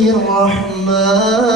الرحمن.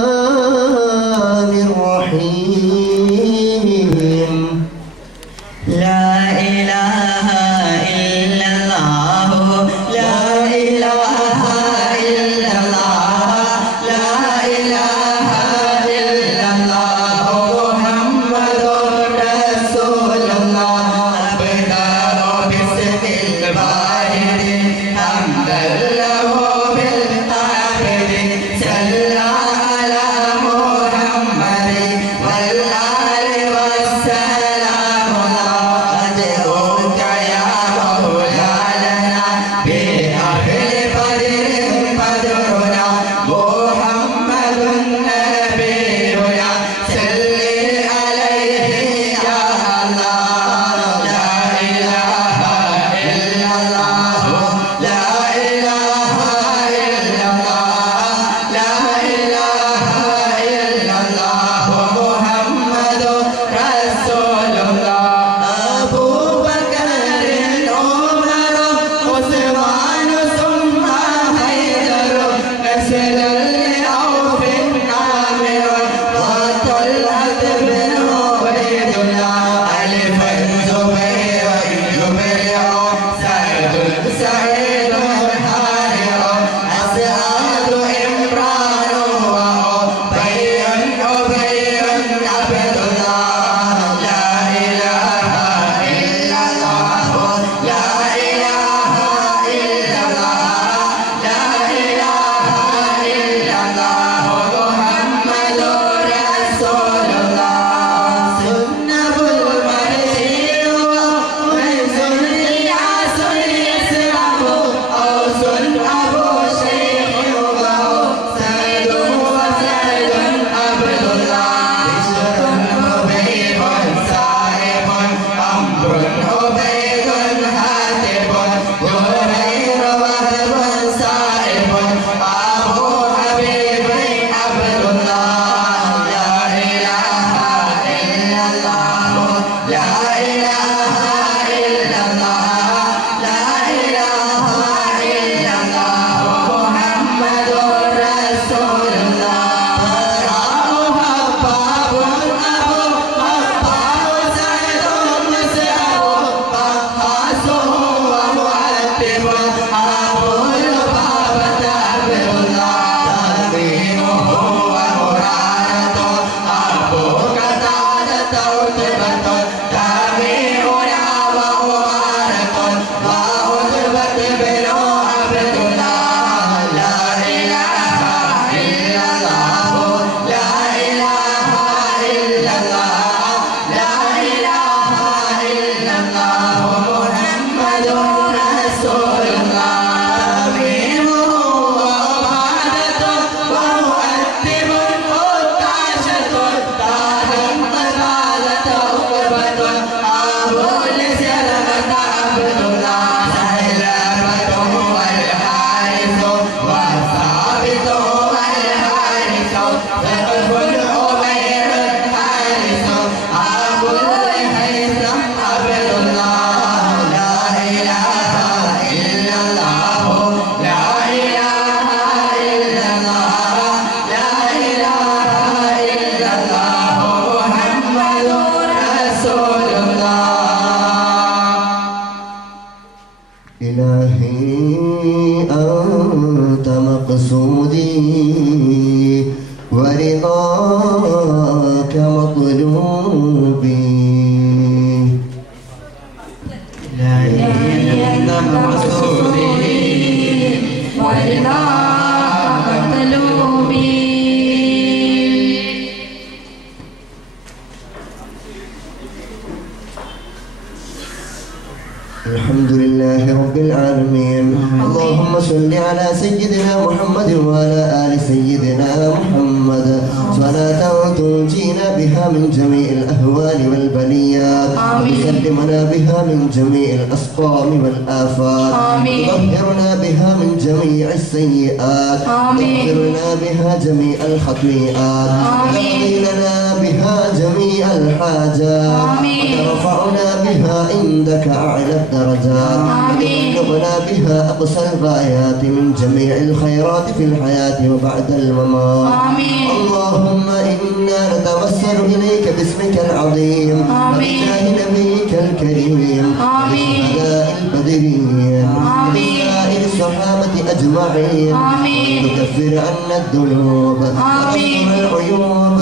إلهي أنت مقصودي. صل على سيدنا محمد وعلى آل سيدنا محمد. صلاة تنجينا بها من جميع الأهوال والبليات وتسلمنا بها من جميع الأسقام والآفات. تطهرنا بها من جميع السيئات. تغفرنا بها جميع الخطيئات. آمين. بها جميع الحاجات آمين. وترفعنا بها عندك أعلى الدرجات آمين. وتبلغنا بها أقصى الغايات من جميع الخيرات في الحياة وبعد الممات. اللهم إنا نتوسل إليك باسمك العظيم. وبجاه نبيك الكريم. وبشهداء البدرين. وسائر الصحابة أجمعين آمين. وتكفر عنا الذنوب آمين. وتستر العيوب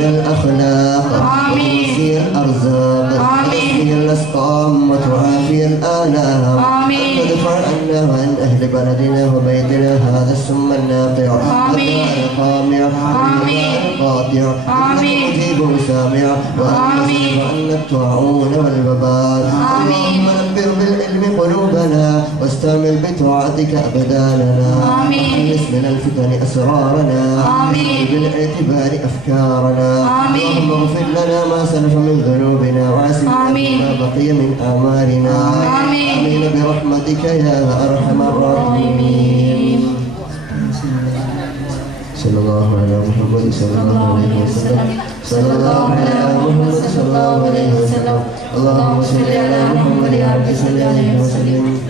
وتحسن الأخلاق آمين. وتوسي الأرزاق آمين. وتشفي الأسقام وتعافي الآلام آمين. وتدفع عنا وعن أهل بلدنا وبيتنا هذا السم الناقع آمين. القامع آمين. القاطع آمين. مجيب سامع وأن الطاعون والببات آمين. اللهم نبر بالعلم واستعمل بطاعتك أبداننا آمين. من الفتن أسرارنا آمين. بالاعتبار أفكارنا آمين. اللهم اغفر لنا ما سلف من ذنوبنا آمين. ما بقي من آمالنا آمين. آمين برحمتك يا أرحم الراحمين صلى الله على محمد صلى الله عليه وسلم صلى الله على محمد صلى الله عليه وسلم اللهم صل على محمد يا رب صل عليه وسلم